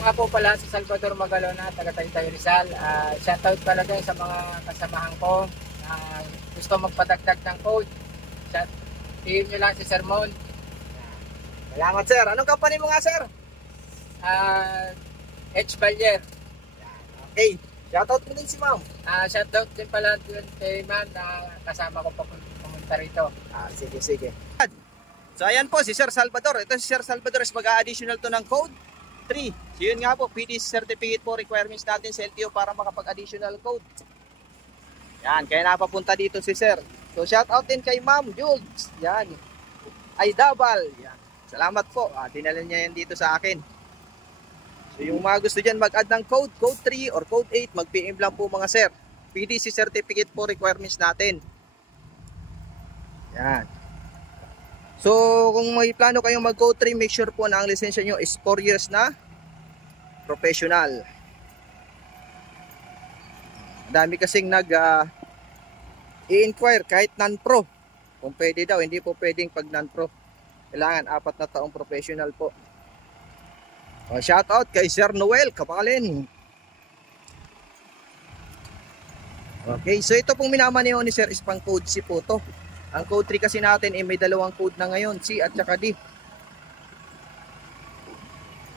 nga po pala si Salvador Magalona, taga Taytay Rizal. Shoutout talaga sa mga kasamahan ko na gusto magpadagdag ng code. PM nyo lang si Sir Mon. Salamat sir. Anong company mo nga sir? H. Balyer. Okay. Shoutout mo din si ma'am. Shoutout din pala dun kay ma'am na kasama ko pumunta rito. Sige, sige. So ayan po si Sir Salvador. Ito si Sir Salvador is mag-additional to ng code 3. So yun nga po, PD certificate po requirements natin sa LTO para makapag-additional code. Yan, kaya napapunta dito si Sir. So shoutout din kay Ma'am Jules. Yan. Ay Dabal. Yan. Salamat po. Dinala niya yan dito sa akin. So yung mga gusto dyan mag-add ng code 3 or code 8, mag-PM lang po mga sir. PDC certificate po requirements natin. Yan. So kung may plano kayong mag-code 3, make sure po na ang lisensya nyo is 4 years na professional. Dami kasing i-inquire kahit non-pro. Kung pwede daw, hindi po pwedeng pag non-pro. Kailangan 4 na taong professional po. Shout out kay Sir Noel Kapalin. Okay, so ito pong minamaneho ni Sir is pang code C po to. Ang code 3 kasi natin may dalawang code na ngayon, C at saka D.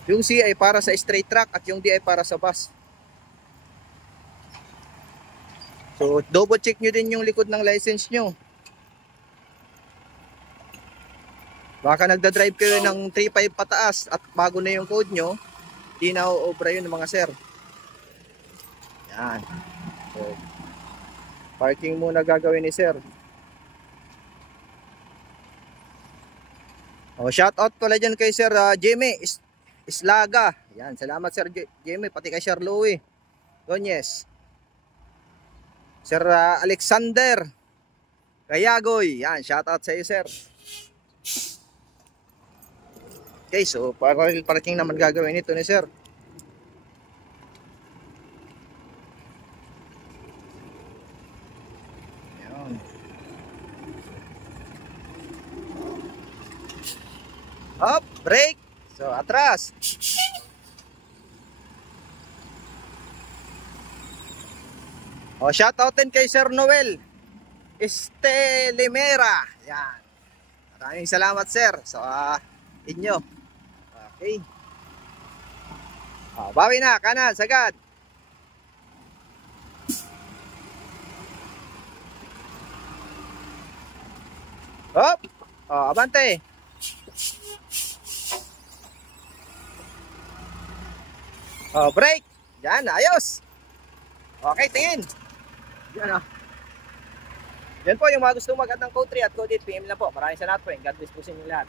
Yung C ay para sa straight track at yung D ay para sa bus. So double check nyo din yung likod ng license nyo. Baka nagdadrive kayo ng 3.5 pataas at bago na yung code nyo, di na uobra yun mga sir. Yan. So, parking muna gagawin ni sir. Shout out pala dyan kay Sir Jimmy Islaga. Yan, salamat Sir Jimmy, pati kay Sir Louie Gonyes. Sir Alexander Kayagoy. Yan, shout out sa iyo sir. Okay, so parking naman gagawin ito ni sir. Ayan. Up, brake. So, atras. Shout out din kay Sir Noel Estelimera. Yan. Maraming salamat sir. So, inyo. Okay. Bawi na, kanan, sagad. Hop. Abante. Break. Yan, ayos. Okay, tingin. Yan Yan po yung mga gusto mag-add ng code 3 at code 8, PM lang po. Maraming salamat po. God bless po sa inyo lahat.